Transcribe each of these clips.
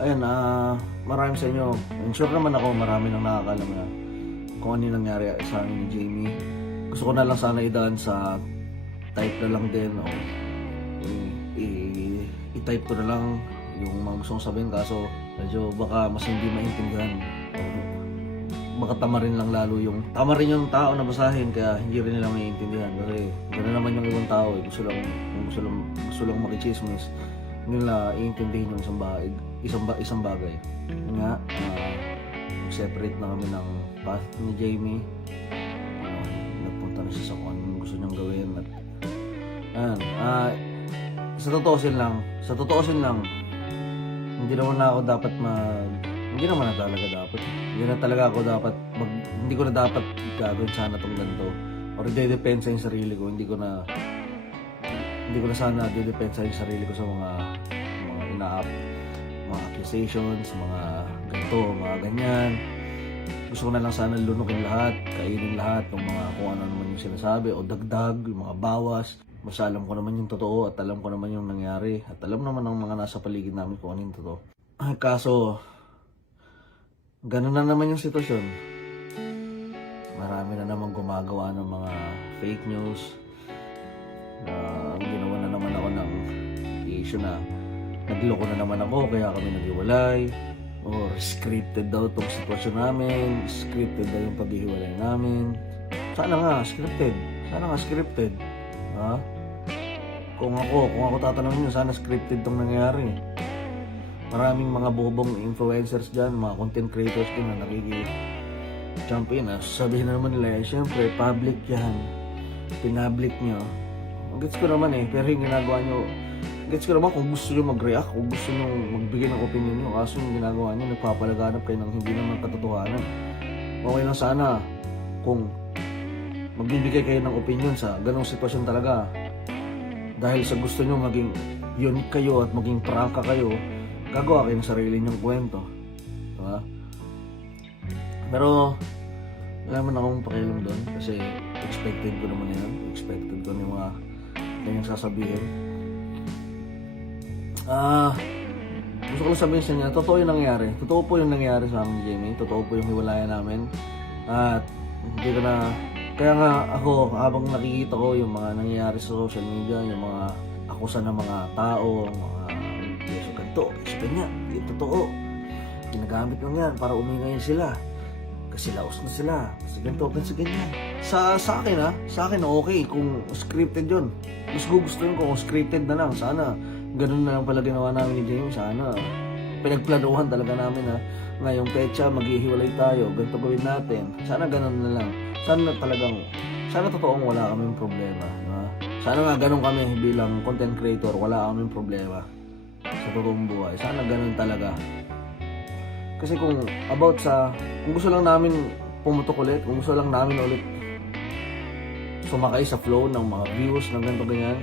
Ayun, marami sa inyo. And sure naman ako, marami nang nakakalam na kung ano yung nangyari sa amin ni Jamie. Gusto ko na lang sana idaan sa type na lang din o i-type ko na lang yung mga gusto kong sabihin, kaso medyo baka mas hindi maintindihan o baka tamarin lang lalo yung tao na basahin, kaya hindi rin nila maiintindihan kasi gano'n naman yung ibang tao eh. Gusto lang makichismis, hindi nila iintindihin yung isang bagay. Yun nga, separate na kami ng path ni Jamie. Napunta na siya sa kung anong gusto niyang gawin at sa totoosin lang, hindi naman na ako dapat hindi naman na talaga dapat. Hindi na talaga ako dapat hindi ko na dapat gagawin sana tong ganito. Or i-depensa yung sarili ko. Hindi ko na sana i-depensa yung sarili ko sa mga accusations, mga ganito, mga ganyan. Gusto ko na lang sana lunukin lahat, kainin lahat ng mga kung ano naman yung sinasabi o dagdag, yung mga bawas. Mas alam ko naman yung totoo at alam ko naman yung nangyari at alam naman ng mga nasa paligid namin kung ano yung totoo. Kaso, ganun na naman yung sitwasyon. Marami na naman gumagawa ng mga fake news na ginawa na naman ako ng issue na nagloko na naman ako kaya kami naghiwalay, or scripted daw itong sitwasyon namin, scripted daw yung paghihiwalay namin. Sana nga scripted. Ha? Kung ako tatanungin nyo, sana scripted itong nangyari. Maraming mga bobong influencers dyan, mga content creators din na jump in. Sabihin na naman nila, syempre public yan, pinablik nyo. Gets ko naman pero yung ginagawa nyo, gets ko naman kung gusto nyo mag-react, kung gusto nyo magbigay ng opinion nyo. Kaso yung ginagawa nyo, nagpapalaganap kayo ng hindi naman katotohanan. Okay lang sana kung magbibigay kayo ng opinion sa ganong sitwasyon talaga. Dahil sa gusto nyo maging unique kayo at maging prangka kayo, gagawa kayo ng sarili nyong kwento. Diba? Pero wala man akong pakialam doon kasi expected ko naman yan. Expected ko yung mga kanyang sasabihin. Gusto ko lang sabihin sa inyo, totoo yung nangyari. Totoo po yung nangyari sa amin ni Jamie. Totoo po yung hiwalayan namin. At hindi ko na... Kaya nga ako, habang nakikita ko yung mga nangyayari sa social media, yung mga akusa ng mga tao, mga beso ganito, beso ganyan, yung totoo. Ginagamit lang yan para umingay sila. Kasi laos na sila. Kasi ganito, kasi ganyan. Sa akin okay kung scripted yun. Mas gugustuhin ko kung scripted na lang. Sana ganun na lang pala ginawa namin ni Jamie. Sana pinagplanuhan talaga namin na ngayong petsa maghihiwalay tayo, ganito gawin natin. Sana ganun na lang. Sana totoong wala kaming problema. Diba? Sana nga ganun kami bilang content creator, wala kaming problema sa totoong buhay. Sana ganun talaga. Kasi kung gusto lang namin pumutok ulit, kung gusto lang namin ulit sumakay sa flow ng mga views ng ganito ganyan,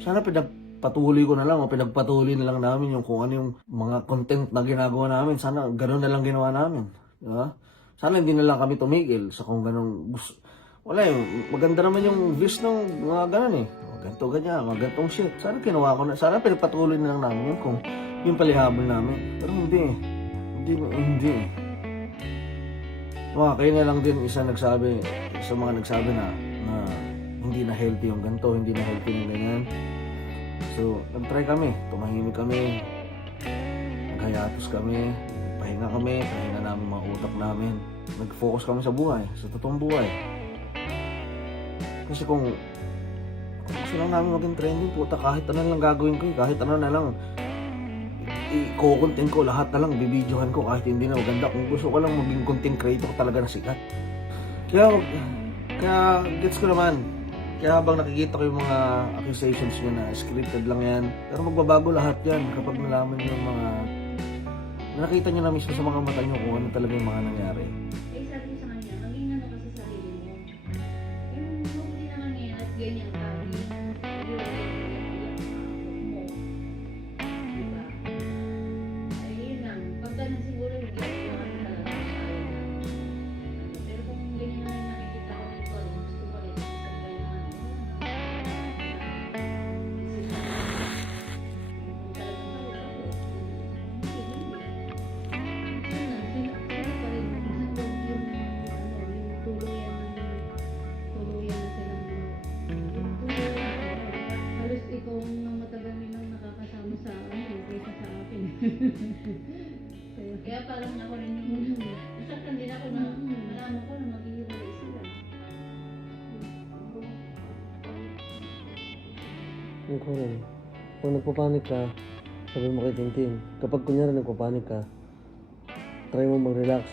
sana pinagpatuloy ko na lang o pinagpatuloy na lang namin yung kung ano yung mga content na ginagawa namin. Sana ganun na lang ginawa namin. Diba? Sana hindi na lang kami tumigil sa kung ganun gusto. Wala maganda naman yung views ng mga ganun ganito ganyan, mga ganitong shit. Sana ginawa ko na, sana pinagpatuloy na lang namin yun kung yung palihabol namin. Pero hindi. Kayo na lang din sa mga nagsabi na hindi na healthy yung ganito, hindi na healthy yung ganyan. So, nag-try kami, tumahimik kami, naghayatos kami, pahinga namin mga utak namin. Nag-focus kami sa buhay, sa totoong buhay. Kasi kung gusto lang namin maging trending, puta, kahit ano lang gagawin ko, kahit ano na lang i-content ko, lahat na lang bibidyohan ko kahit hindi na maganda. Kung gusto ko lang maging content creator talaga na sikat. Kaya gets ko naman. Kaya habang nakikita ko yung mga accusations nyo na scripted lang yan, pero magbabago lahat yan kapag nalaman yung mga nakita nyo na mismo sa mga mata nyo kung ano talaga yung mga nangyari. Sabi ko sa kanya, maging ano ka sa sarili mo. Yung hindi naman yan at ganyan ka. Diba? Ay, yun lang. Pagka na siguro, hindi ako naman talaga tayo na. Pero kung ganyan na yung nakikita ko nito, gusto ko rin. Kaya parang ako rin yung nasaktan din ako na malaman ko na maghihiwalay sila. Yung ko rin. Pag nagpapanik ka, sabi mo kay Tintin, kapag kunyari nagpapanik ka, try mo mag-relax.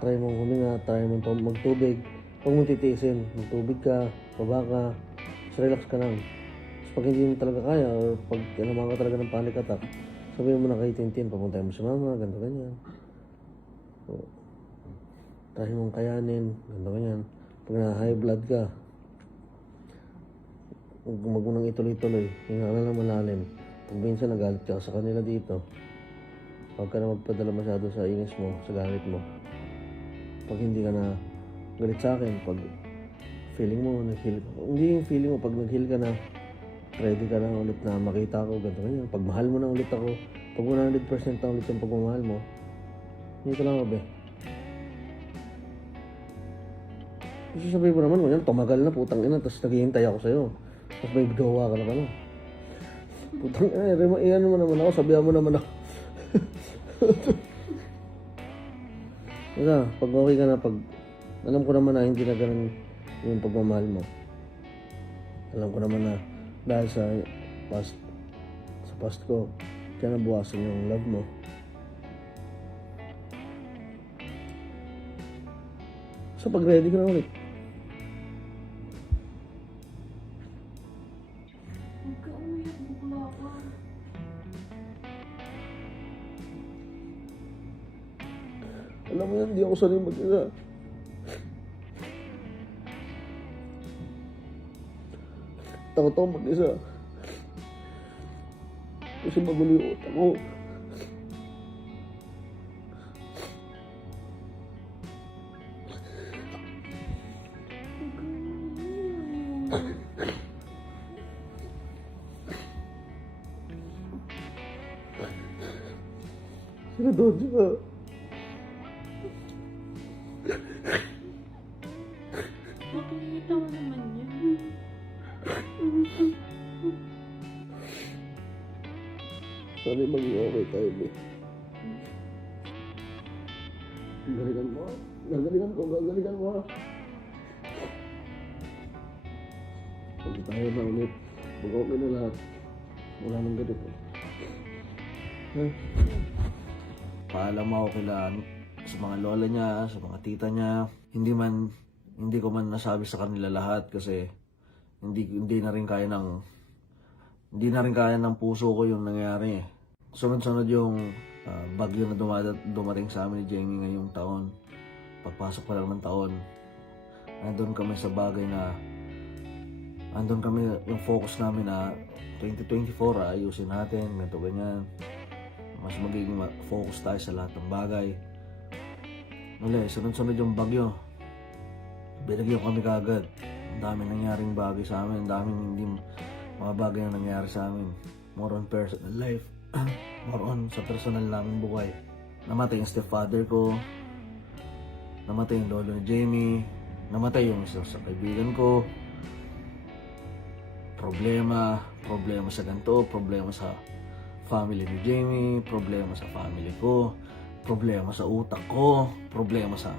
Try mo huminga, try mo magtubig. Huwag mong titiisin. Magtubig ka, baba ka, just relax ka lang. Tapos pag hindi mo talaga kaya, or pag naman ka talaga ng panic attack, sabihin mo na kay Tintin, papuntahin mo si mama, ganito ganyan. O, try mong kayanin, ganito ganyan. Pag na-high blood ka, huwag mo nang ituloy-tuloy. Hinga ka na lang malalim. Pag minsan nagalit ka sa kanila dito, huwag ka na magpadala masyado sa inis mo, sa galit mo. Pag hindi ka na galit sa akin, pag feeling mo, nag-heal ka. Hindi yung feeling mo, pag nag-heal ka na, ready ka na ulit na makita ako, ganito ganyan. Pag mahal mo na ulit ako, pag 100% na ulit yung pagmamahal mo, dito lang ako, be. Kasi sabihin mo naman, ganyan, tumagal na, putang ina, tapos naghihintay ako sa'yo. Tapos may gawa ka na pala. Putang ina, iyan mo naman ako, sabihan mo naman ako. Diba, pag okay ka na, pag alam ko naman na hindi na ganun yung pagmamahal mo. Alam ko naman na dahil sa past ko, kaya nabuwasan yung love mo. So pag ready ka na ulit, Huwag ka umiyak, bukla ka. alam mo yan, di ako sanay mag-isa. Takot ako mag-isa. Kasi magulo yung utak ko. Sila doon siya. Makikita mo naman yan. Sana maging okay tayo, be. Gagalingan mo. Gagalingan mo. Pag tayo na ulit, pag okay na lahat, wala nang ganito. Ha? Paalam ako kila sa mga lola niya, sa mga tita niya. Hindi ko man nasabi sa kanila lahat kasi hindi na rin kaya ng puso ko yung nangyari eh. Sunod-sunod yung bagyo na dumating sa amin ni Jamie ngayong taon. Pagpasok pa lang ng taon, andun kami sa bagay na andun kami, yung focus namin na 2024 ayusin natin, ganito ganyan. Mas magiging focus tayo sa lahat ng bagay. Wala, sunod-sunod yung bagyo. Binagyan kami kagad. Ang daming nangyaring bagay sa amin. Ang daming hindi mga bagay na nangyari sa amin. More on personal life. More on sa personal namin buhay. Namatay yung stepfather ko. Namatay yung lolo ni Jamie. Namatay yung isa sa kaibigan ko. Problema sa ganito. Problema sa family ni Jamie. Problema sa family ko. Problema sa utak ko. Problema sa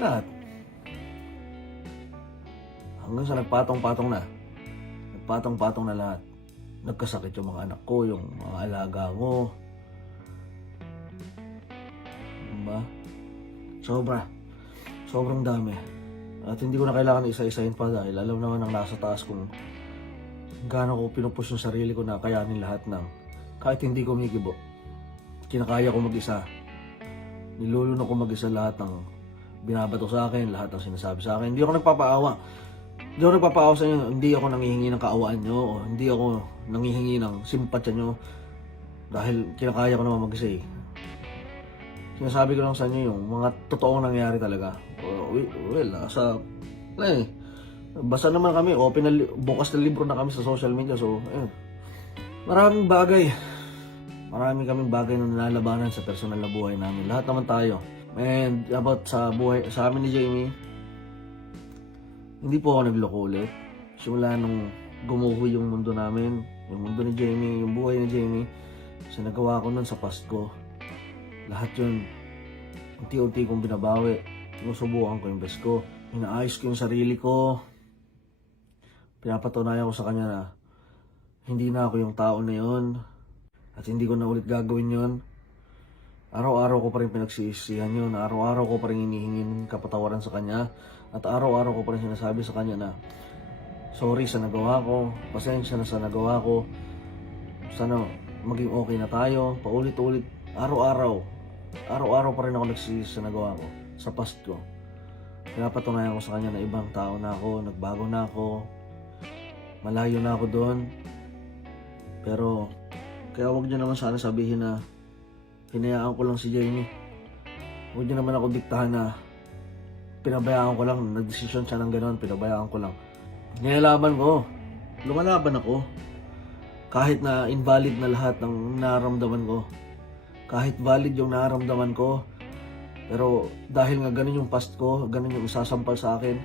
lahat. Hanggang sa nagpatong-patong na. Nagpatong-patong na lahat. Nagkasakit yung mga anak ko, yung mga alaga ko. Diba? Sobrang dami. At hindi ko na kailangan isa-isahin pa dahil alam naman ng nasa taas kung gaano ko pinupush yung sarili ko na kayanin lahat ng kahit hindi ko kumikibo. Kinakaya ko mag-isa. Nilulunok ko mag-isa lahat ng binabato sa akin, lahat ng sinasabi sa akin. Hindi ako nagpapaawa. Hindi ako nagpapaawa sa inyo. Hindi ako nangihingi ng kaawaan nyo. O hindi ako nangihingi ng simpatya nyo. Dahil kinakaya ko naman mag-isa eh. Sinasabi ko lang sa inyo yung mga totoong nangyari talaga. Basta naman kami, bukas na libro na kami sa social media. So, maraming bagay. Marami kaming bagay na nilalabanan sa personal na buhay namin. Lahat naman tayo. And about sa buhay, sa amin ni Jamie, hindi po ako nagloko ulit. Simula nung gumuho yung mundo namin, yung mundo ni Jamie, yung buhay ni Jamie. Sa nagawa ko nun sa past ko, lahat yun, unti-unti kong binabawi. Sinusubukan ko yung best ko. Inaayos ko yung sarili ko. Pinapatunayan ko sa kanya na hindi na ako yung tao na yun. At hindi ko na ulit gagawin yun. Araw-araw ko pa rin pinagsisihan yun. Araw-araw ko pa rin hinihingin kapatawaran sa kanya. At araw-araw ko pa rin sinasabi sa kanya na sorry sa nagawa ko. Pasensya na sa nagawa ko. Sana maging okay na tayo. Paulit-ulit. Araw-araw. Araw-araw pa rin ako nagsisisi sa nagawa ko. Sa past ko. Pinapatunayan ko sa kanya na ibang tao na ako. Nagbago na ako. Malayo na ako doon. Pero kaya huwag niyo naman sana sabihin na hinayaan ko lang si Jamie. Huwag niyo naman ako diktahan na pinabayaan ko lang. Nagdesisyon siya ng gano'n, pinabayaan ko lang. Nilalaban ko. Lumalaban ako. Kahit na invalid na lahat ng nararamdaman ko. Kahit valid yung nararamdaman ko. Pero dahil nga ganun yung past ko, ganun yung isasampal sa akin,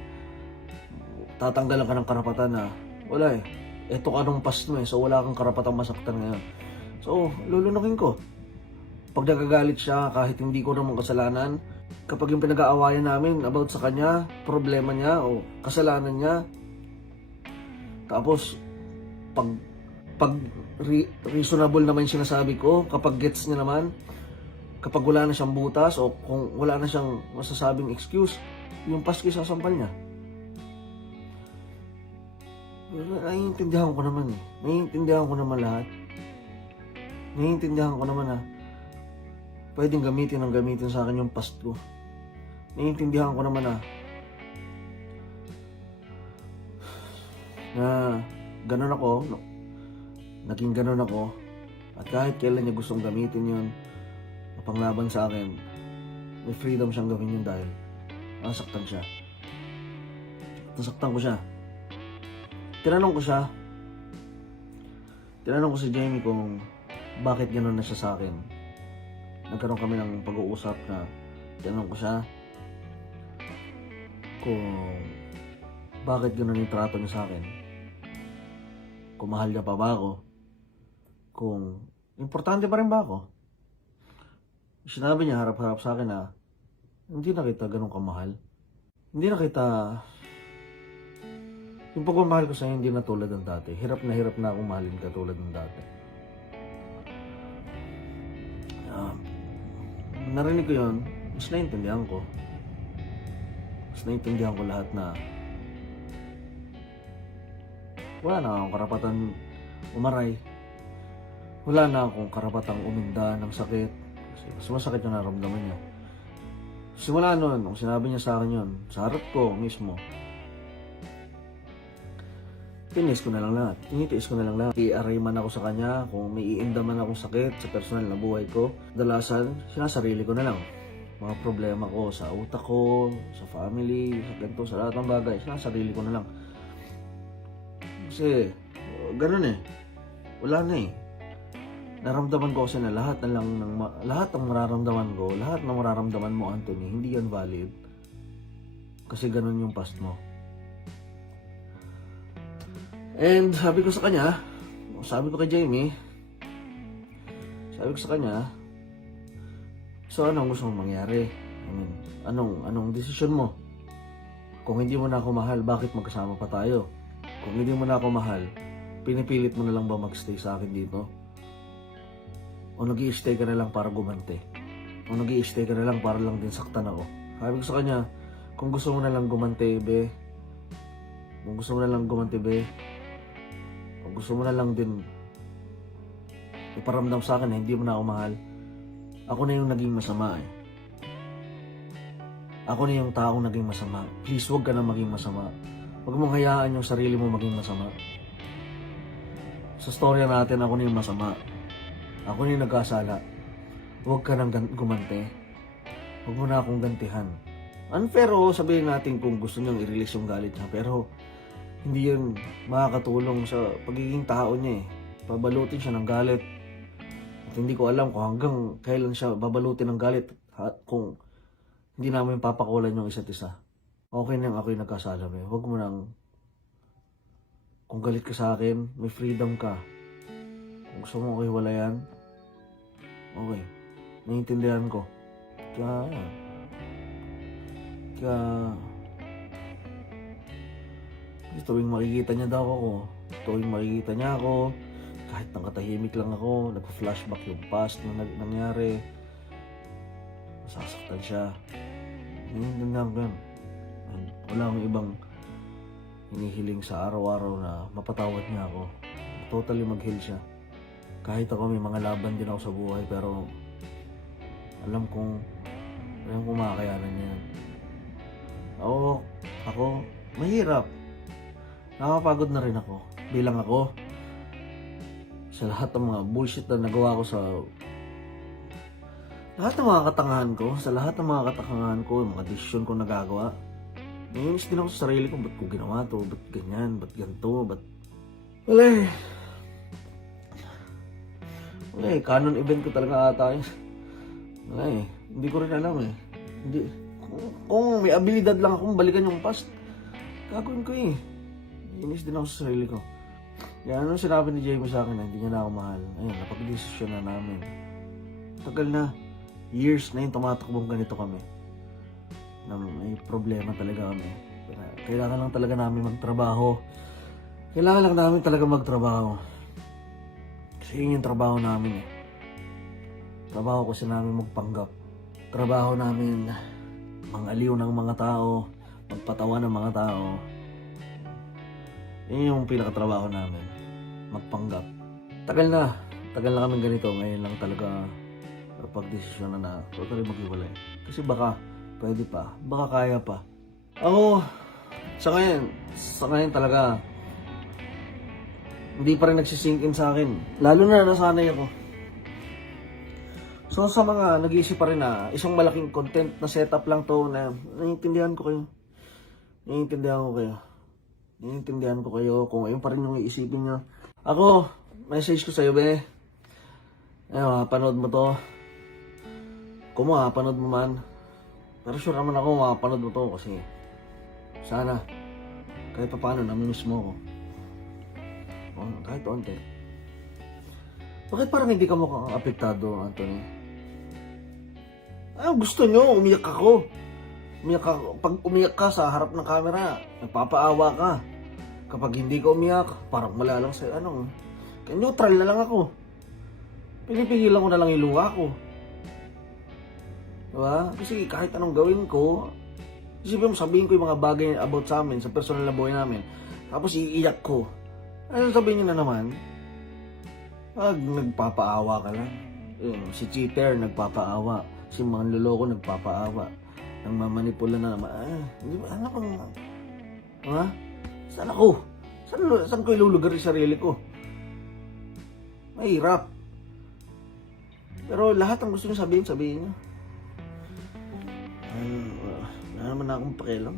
tatanggalan ka ng karapatan na wala eh. Eto ka nung past mo eh, so wala kang karapatang masaktan ngayon. So, lulunukin ko. Pag nagagalit siya, kahit hindi ko naman kasalanan, kapag yung pinag-aawayan namin about sa kanya, problema niya o kasalanan niya, tapos, pag reasonable naman yung sinasabi ko, kapag gets niya naman, kapag wala na siyang butas o kung wala na siyang masasabing excuse, yung past ko sasampal niya. Naiintindihan ko naman eh. Naiintindihan ko naman lahat. Naiintindihan ko naman na pwedeng gamitin ng gamitin sa akin yung past ko. Naiintindihan ko naman na ganun ako, naging ganun ako, at kahit kailan niya gustong gamitin yun panglaban sa akin, may freedom siyang gawin yun dahil nasaktan siya. Nasaktan ko siya. Tinanong ko si Jamie kung bakit gano'n na siya sa akin. Nagkaroon kami ng pag-uusap na tinanong ko siya kung bakit gano'n yung trato niya sa akin. Kung mahal niya pa ba ako. Kung importante pa rin ba ako. Sinabi niya harap-harap sa akin na hindi na kita gano'n kamahal. Hindi na kita... Yung pagmamahal ko sa'yo hindi na tulad ng dati. Hirap na akong mahalin ka tulad ng dati. Narinig ko yun, mas naintindihan ko. Mas naintindihan ko lahat na wala na akong karapatan umaray. Wala na akong karapatang uminda ng sakit. Kasi mas masakit yung naramdaman niya. Simula nun, nung sinabi niya sa akin yun, sa harap ko mismo, tinis ko na lang lahat. Tinitiis ko na lang lahat. I-aray man ako sa kanya, kung may iinda man akong sakit sa personal na buhay ko, dalasan, sinasarili ko na lang. Mga problema ko sa utak ko, sa family, sa ganito, sa lahat ng bagay, sinasarili ko na lang. Kasi, ganun eh. Wala na eh. Naramdaman ko kasi na lahat ng mararamdaman ko, lahat ng mararamdaman mo, Anthony, hindi yan valid. Kasi ganun yung past mo. And sabi ko sa kanya, sabi ko kay Jamie, sabi ko sa kanya, so anong gusto mong mangyari? I mean, anong desisyon mo? Kung hindi mo na ako mahal, bakit magkasama pa tayo? Kung hindi mo na ako mahal, pinipilit mo na lang ba magstay sa akin dito? O nag-i-stay ka na lang para gumante? O nag-i-stay ka na lang para lang din saktan ako? Sabi ko sa kanya, kung gusto mo na lang gumante, be, kung gusto mo na lang gumante, be, kung gusto mo na lang din iparamdam sa akin na hindi mo na ako mahal, ako na yung naging masama eh. Ako na yung taong naging masama. Please, huwag ka na maging masama. Huwag mong hayaan yung sarili mo maging masama. Sa storya natin, ako na yung masama. Ako na yung nagkasala. Huwag ka nang gumante. Huwag mo na akong gantihan. Unfair o sabihin natin kung gusto niyang i-release yung galit niya, pero hindi yun makakatulong sa pagiging tao niya eh. Babalutin siya ng galit. At hindi ko alam kung hanggang kailan siya babalutin ng galit kung hindi namin papakulan yung isa't isa. Okay nang ako yung nagkasala mo. Huwag mo nang Kung galit ka sa akin, may freedom ka. Kung gusto mo ko hiwalayan, okay. Naiintindihan ko. Kaya tuwing makikita niya daw ako, tuwing makikita niya ako, kahit nakatahimik lang ako, nagpa-flashback yung past na nangyari, masasaktan siya. Naiintindihan ko yan. And wala akong ibang hinihiling sa araw-araw na mapatawad niya ako. Totally mag-heal siya. Kahit ako may mga laban din ako sa buhay, pero alam kong makakayanan niya yan. Ako, mahirap. Nakakapagod na rin ako. Bilang ako, sa lahat ng mga bullshit na nagawa ko lahat ng mga katangahan ko, yung mga desisyon ko nagagawa, naiinis din ako sa sarili ko, ba't ko ginawa to, ba't ganyan, ba't ganito, ba't... Wala canon event ko talaga ata yun. Wala hindi ko rin alam Hindi, kung may abilidad lang akong balikan yung past, gagawin ko Naiinis din ako sa sarili ko. Yan, anong sinabi ni Jamie sa akin na hindi niya na ako mahal? Ayun, napag-desisyon na namin. Tagal na. Years na yung tumatakbong ganito kami. Na may problema talaga kami. Kailangan lang talaga namin magtrabaho. Kasi yun yung trabaho namin Trabaho kasi namin magpanggap. Trabaho namin mangaliw ng mga tao, magpatawa ng mga tao. Yun yung pinakatrabaho namin. Magpanggap. Tagal na kami ganito. Ngayon lang talaga pag-desisyon na totally maghiwalay. Kasi baka pwede pa. Baka kaya pa. Ako, sa ngayon talaga, hindi pa rin nagsisinkin sa akin. Lalo na nasanay ako. So sa mga nag-iisip pa rin na isang malaking content na setup lang to na naiintindihan ko kayo kung ayun pa rin yung iisipin nyo. Ako, message ko sa'yo, be. Ayun, panood mo to. Kung panood mo man. Pero sure naman ako, panood mo to kasi sana, kahit pa paano, namimiss mo ko. Kahit onte. Bakit parang hindi ka mukhang apektado, Anthony? Gusto nyo, umiyak ako. Pag umiyak ka sa harap ng camera, nagpapaawa ka. Kapag hindi ka umiyak, parang wala lang sa'yo. Kaya neutral na lang ako. Pinipigilan ko na lang yung luha ko. Diba? Kasi kahit anong gawin ko, isipin mo, sabihin ko yung mga bagay about sa amin, sa personal na buhay namin. Tapos iiyak ko. Ano sabihin nyo na naman? Nagpapaawa ka lang. Si cheater, nagpapaawa. Si manloloko, nagpapaawa. Nang mamanipula na naman. Ano bang... Ha? Saan ako? Saan ko ilulugar yung sarili ko? Mahirap. Pero lahat ang gusto nyo sabihin nyo. Wala naman na akong pakialam.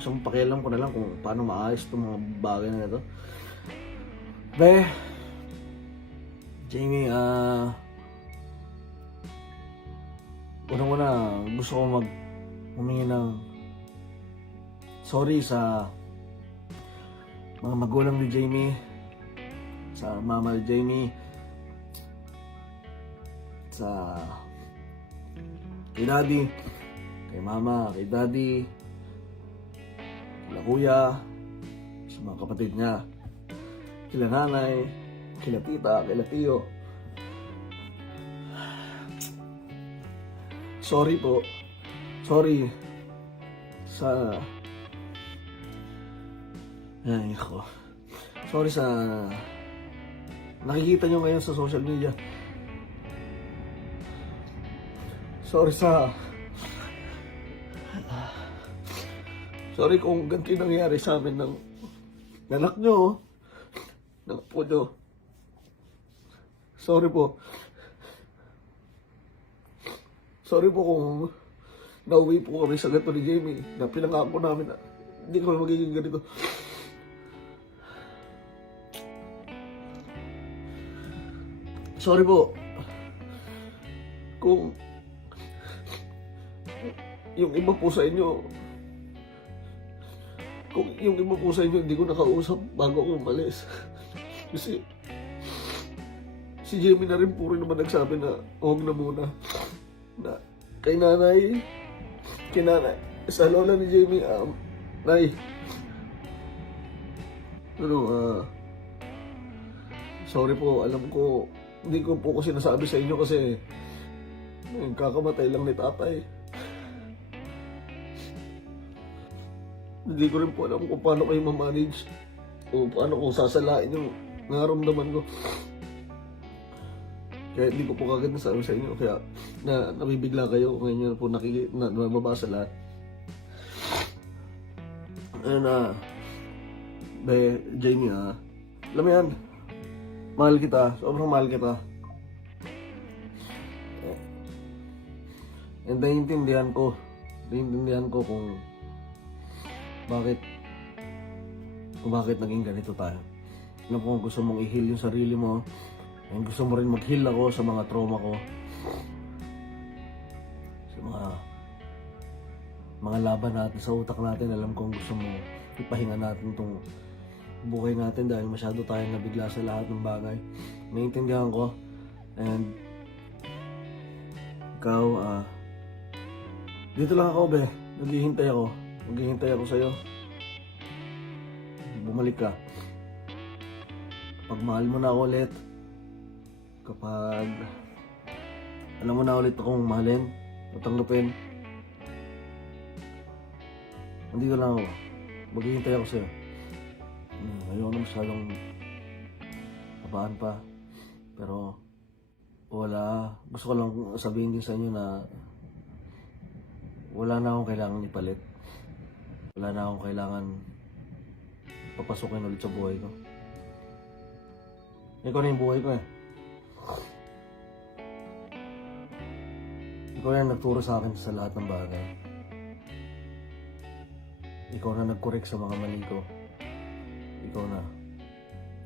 Isang pakialam ko na lang kung paano maayos itong mga bagay na ito. Be, Jamie, unang-una, gusto ko humingi ng sorry sa mga magulang ni Jamie, sa mama ni Jamie, sa kay daddy, kay mama, kay daddy, kila kuya, sa mga kapatid niya, kila nanay, kila tita, kila tiyo. Sorry po. Sorry sa... Ay, ako. Sorry sa... Nakikita nyo ngayon sa social media. Sorry sa... Sorry kung ganito nangyari sa amin ng anak nyo. Ng apo nyo. Sorry po. Sorry po kung nauwi po kami sa ganito ni Jamie na pinangako namin na hindi kami magiging ganito. Sorry po kung yung iba po sa inyo Kung yung iba po sa inyo, hindi ko nakausap bago ako umalis. Kasi si Jamie na rin po rin naman nagsabi na huwag na muna. Na kay nanay, sa lola ni Jamie, Nay, sorry po, alam ko, hindi ko po kasi nasabi sa inyo kasi kakamatay lang ni tatay. Hindi ko rin po alam kung paano kayo ma-manage o paano ko sasalain yung nararamdaman ko. Kaya hindi ko po kagad nasabi sa inyo, kaya nabibigla kayo ngayon nyo po nababasa lahat. Ayun Jamie alam mo yan, mahal kita, sobrang mahal kita. And naiintindihan ko kung bakit naging ganito tayo. Alam ko kung gusto mong i-heal yung sarili mo, and gusto mo rin mag-heal ako sa mga trauma ko, sa mga laban natin sa utak natin. Alam kong gusto mo ipahinga natin itong buhay natin dahil masyado tayong nabigla sa lahat ng bagay. Naiintindihan ko, and ikaw, dito lang ako, be. Naghihintay ako sa'yo. Bumalik ka. Kapag mahal mo na ako ulit, kapag alam mo na ulit akong mahalin, tatanggapin, nandito lang ako. Maghihintay ako sa'yo. Ayoko na masyadong abaan pa. Pero wala. Gusto ko lang sabihin din sa inyo na wala na akong kailangan ipalit. Wala na akong kailangan papasukin ulit sa buhay ko. Ikaw na yung buhay ko eh. Ikaw na nagturo sa akin sa lahat ng bagay. Ikaw na nag-correct sa mga mali ko. Ikaw na.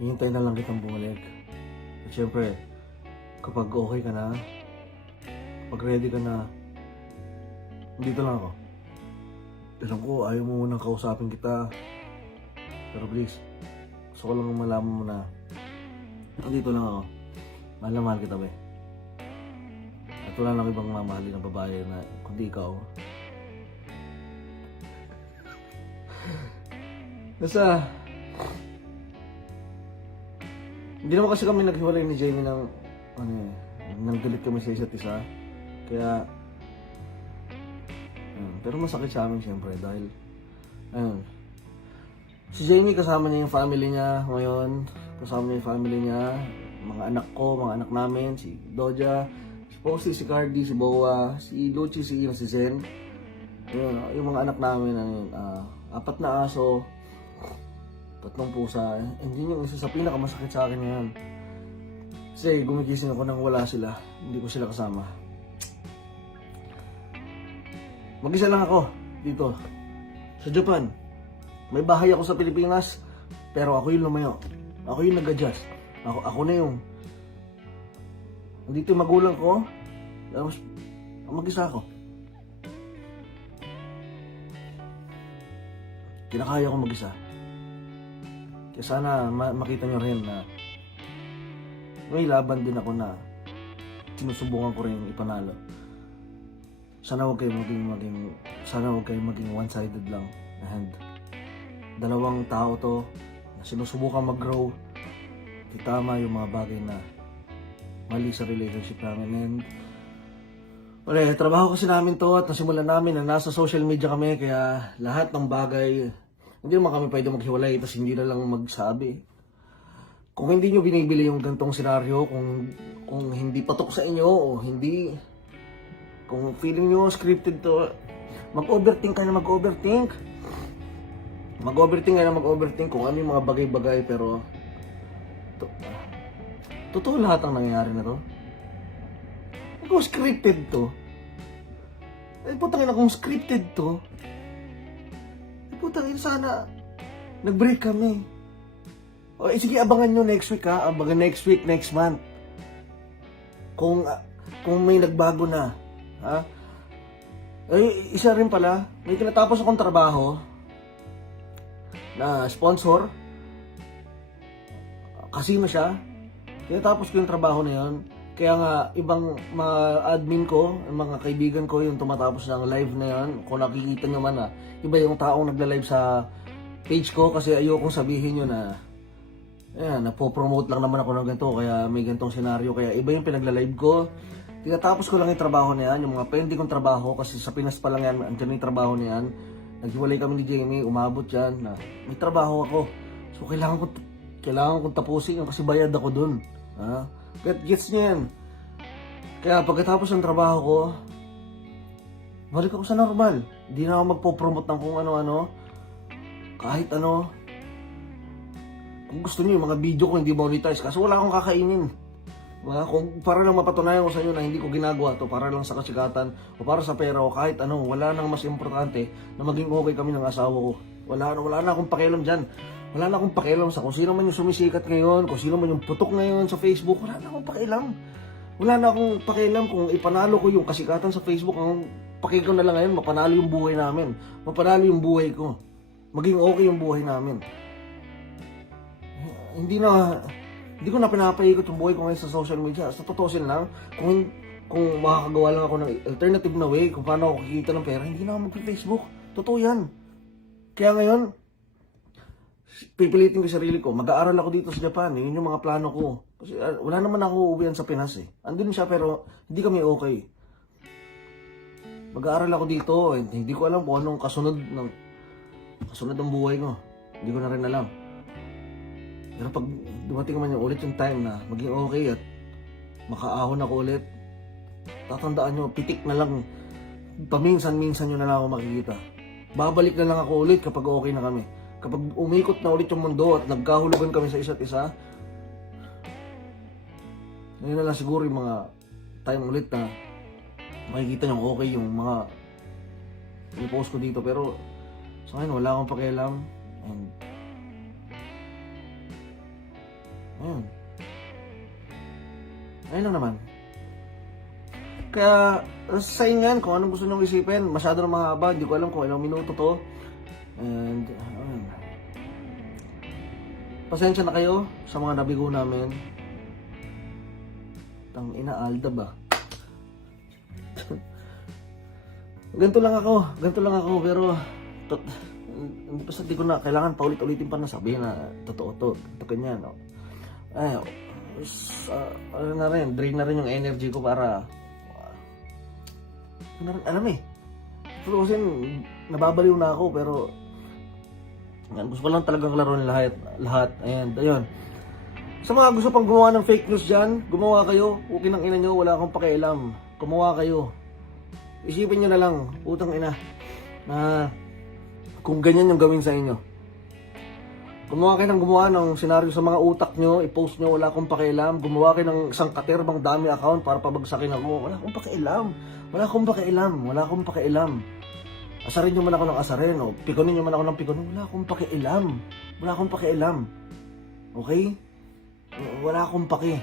Hihintay na lang kitang bumalik. At syempre, kapag okay ka na, kapag ready ka na, dito lang ako. Alam ko, ayaw mo munang kausapin kita. Pero please, gusto ko lang malaman mo na dito lang ako. Mahal na mahal kita, be. At wala lang ibang mamahalin na babae na kundi ikaw. Basta, hindi naman kasi kami naghiwalay ni Jamie ng nang galit kami sa isa't isa. Kaya pero masakit sa amin siyempre dahil si Jamie kasama niya yung family niya ngayon. Kasama niya yung family niya, mga anak ko, mga anak namin, si Doja, si Posty, si Cardi, si Boa, si Luchi, si Zen. Yung mga anak namin, 4 na aso, 3 pusa. Hindi yung isa sa pinakamasakit sa akin ngayon. Kasi gumigising ako nang wala sila, hindi ko sila kasama. Mag-isa lang ako dito sa Japan. May bahay ako sa Pilipinas, pero ako yung lumayo. Ako yung nag-adjust. Ako na yung nandito yung magulang ko, tapos mag-isa ako. Kinakaya ko mag-isa. Kaya sana makita nyo rin na may laban din ako na sinusubukan ko rin ipanalo. Sana huwag kayo maging one-sided lang. And dalawang tao to na sinusubukan mag-grow. Di tama yung mga bagay na mali sa relationship namin. And trabaho kasi namin to at nasimulan namin na nasa social media kami, kaya lahat ng bagay, hindi naman kami pwede maghiwalay tapos hindi na lang magsabi. Kung hindi nyo binibili yung gantong senaryo, kung hindi patok sa inyo o hindi, kung feeling nyo scripted to, mag-overthink ka na mag-overthink. Mag-overthink ka na mag-overthink kung ano yung mga bagay-bagay, pero totoo lahat ang nangyayari na to. Kung scripted to, putang ina kung scripted to, putang ina sana nag-break kami. O sige, abangan nyo next week ha, abangan next week, next month. Kung may nagbago na, ha? Isa rin pala, may tinatapos akong trabaho. na sponsor. Casino siya. Tinatapos ko yung trabaho na yun. Kaya nga, ibang mga admin ko, mga kaibigan ko, yung tumatapos ng live na yun, kung nakikita nyo man iba yung taong nagla-live sa page ko kasi ayokong sabihin nyo na ayan, napopromote lang naman ako ng ganito, kaya may ganitong senaryo, kaya iba yung pinagla-live ko. Tinatapos ko lang yung trabaho na yan, yung mga pending kong trabaho, kasi sa Pinas pa lang yan, andyan yung trabaho na yan. Naghiwalay kami ni Jamie, umabot yan na may trabaho ako. So kailangan kong tapusin yun kasi bayad ako dun. Gets niya yan. Kaya pagkatapos ng trabaho ko, balik ako sa normal. Hindi na ako magpo-promote ng kung ano-ano. Kahit ano. Kung gusto niyo yung mga video ko hindi monetize kasi wala akong kakainin. Kung para lang mapatunayan ko sa inyo na hindi ko ginagawa to para lang sa kasikatan o para sa pera o kahit ano, wala nang mas importante na maging okay kami ng asawa ko. Wala na akong pakialam dyan. Wala na akong pakialam sa kung sino man yung sumisikat ngayon, kung sino man yung putok ngayon sa Facebook. Wala na akong pakialam. Wala na akong pakialam kung ipanalo ko yung kasikatan sa Facebook. Ang pakialam na lang ngayon, mapanalo yung buhay namin. Mapanalo yung buhay ko. Maging okay yung buhay namin. Hindi ko na pinapaikot yung buhay ko ngayon sa social media. Sa totosin lang, kung makakagawa lang ako ng alternative na way kung paano ako kikita ng pera, hindi na ako mag-Facebook. Totoo yan. Kaya ngayon, pipilitin ko yung sarili ko. Mag-aaral ako dito sa Japan. Yun yung mga plano ko. Kasi wala naman ako uuwihan sa Pinas eh. Andun siya pero hindi kami okay. Mag-aaral ako dito. Hindi ko alam kung anong kasunod ng buhay ko. Hindi ko na rin alam. Pero pag dumating naman ulit yung time na maging okay at makaahon ako ulit, tatandaan nyo, pitik na lang. Paminsan-minsan nyo na lang ako makikita. Babalik na lang ako ulit kapag okay na kami. Kapag umikot na ulit yung mundo at nagkahulugan kami sa isa't isa, ngayon na lang siguro yung mga time ulit na makikita nyo okay yung mga i-post ko dito. Pero sa akin wala akong pakialam. And ayun lang naman. Kaya sa inyo yan, kung anong gusto nyo isipin, masyado na mahaba, hindi ko alam kung ilang minuto to. And pasensya na kayo sa mga nabigo namin. Tang ina Alda ba? Ganito lang ako pero basta di ko na kailangan paulit-ulitin pa na sabihin na totoo to ganyan, no? Ano na rin, drain na rin yung energy ko para alam pero kasi nababaliw na ako pero gusto ko lang talagang laruin lahat. And ayun, sa mga gusto pang gumawa ng fake news dyan, gumawa kayo. Okay ng ina nyo, wala akong pakialam. Gumawa kayo. Isipin nyo na lang, utang ina, na kung ganyan yung gawin sa inyo. Gumawa kayo ng senaryo sa mga utak nyo, i-post nyo, wala akong pakialam. Gumawa kayo ng isang katerbang dami account para pabagsakin ako. Wala akong pakialam. Asarin nyo man ako ng asarin, o pikunin nyo man ako ng pikunin. Wala akong pakialam. Okay? Wala akong paki.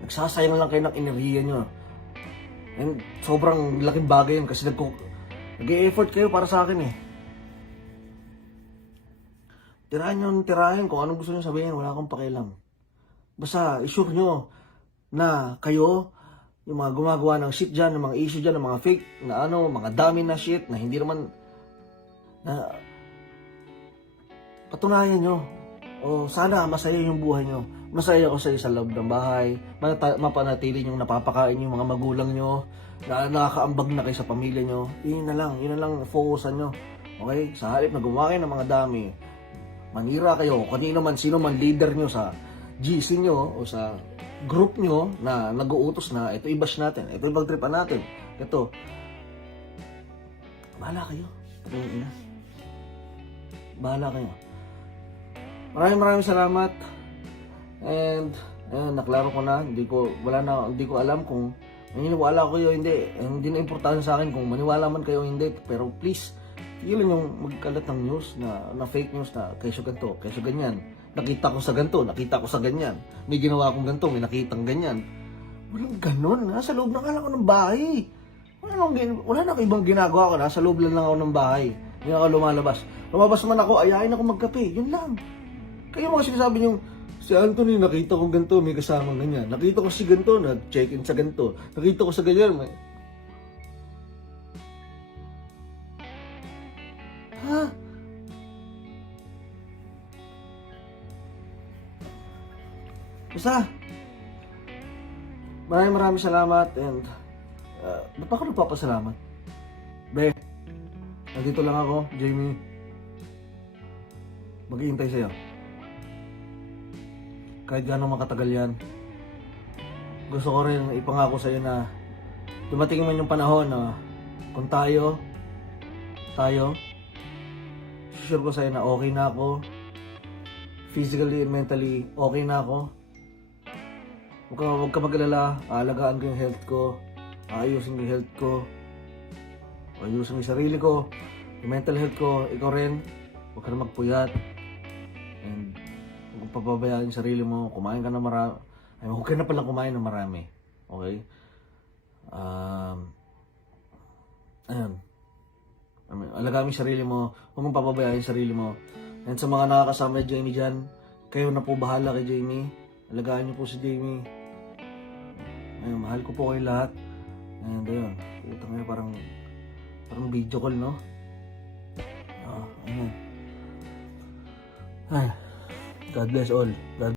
Nagsasayang lang kayo ng enerhiya nyo. And sobrang laking bagay yun kasi nag-e-effort kayo para sa akin eh. Tirahin kung anong gusto nyo sabihin, wala akong pakialam. Basta isure nyo na kayo, yung mga gumagawa ng shit dyan, ng mga issue dyan, ng mga fake, na mga dami na shit, na hindi naman, na patunayan nyo. O sana masaya yung buhay nyo. Masaya ako sa loob ng bahay. Mapanatili yung napapakain yung mga magulang nyo. Na nakakaambag na kayo sa pamilya nyo. Yun na lang focusan nyo. Okay? Sa halip na gumawa kayo ng mga dami, manira kayo, sino man leader nyo sa GC nyo o sa group nyo na nag-uutos na ito i-bash natin, ito ibagtripan natin, ito. Bahala kayo. Bahala kayo. Maraming salamat. And ayun, naklaro ko na. Hindi ko alam kung maniniwala ko kayo hindi. Hindi na importante sa akin kung maniwala man kayo hindi. Pero please, yun yung magkalat ng news na fake news na kesyo ganito, kesyo ganyan. Nakita ko sa ganito, nakita ko sa ganyan. May ginawa akong ganito, may nakitang ganyan. Walang ganon. Nasa loob na nga lang ako ng bahay. Wala na akong ibang ginagawa ko. Nasa loob lang ako ng bahay. Hindi ako lumalabas. Lumabas man ako, ayain ako magkape. Yun lang. Kayo mga sinasabi niyo, si Anthony, nakita ko ganito, may kasamang ganyan. Nakita ko si ganito, nag-check-in sa ganito. Nakita ko sa ganyan. Ha? Basta, maraming salamat and ba't pa ako nagpapasalamat? Be, nandito lang ako, Jamie. Maghihintay sa'yo. Kahit gano'ng makatagal yan. Gusto ko rin ipangako sa'yo na dumating man yung panahon na kung tayo, sure ko sa'yo na okay na ako. Physically and mentally, okay na ako. Huwag ka mag-alala, aalagaan ko yung health ko, aayusin ko yung health ko, ayusin yung sarili ko, yung mental health ko, ikaw rin, huwag ka na magpuyat, and huwag papabayaan yung sarili mo, kumain ka na marami, ay huwag ka na palang kumain ng marami, okay? Ayun, alagaan mo yung sarili mo, huwag mong papabayaan yung sarili mo, and sa mga nakakasama ni Jamie dyan, kayo na po bahala kay Jamie, alagaan niyo po si Jamie. Ayun, mahal ko po kayo lahat. And ayun, putang ina, parang video call, no? Ayun. Ay, God bless all. God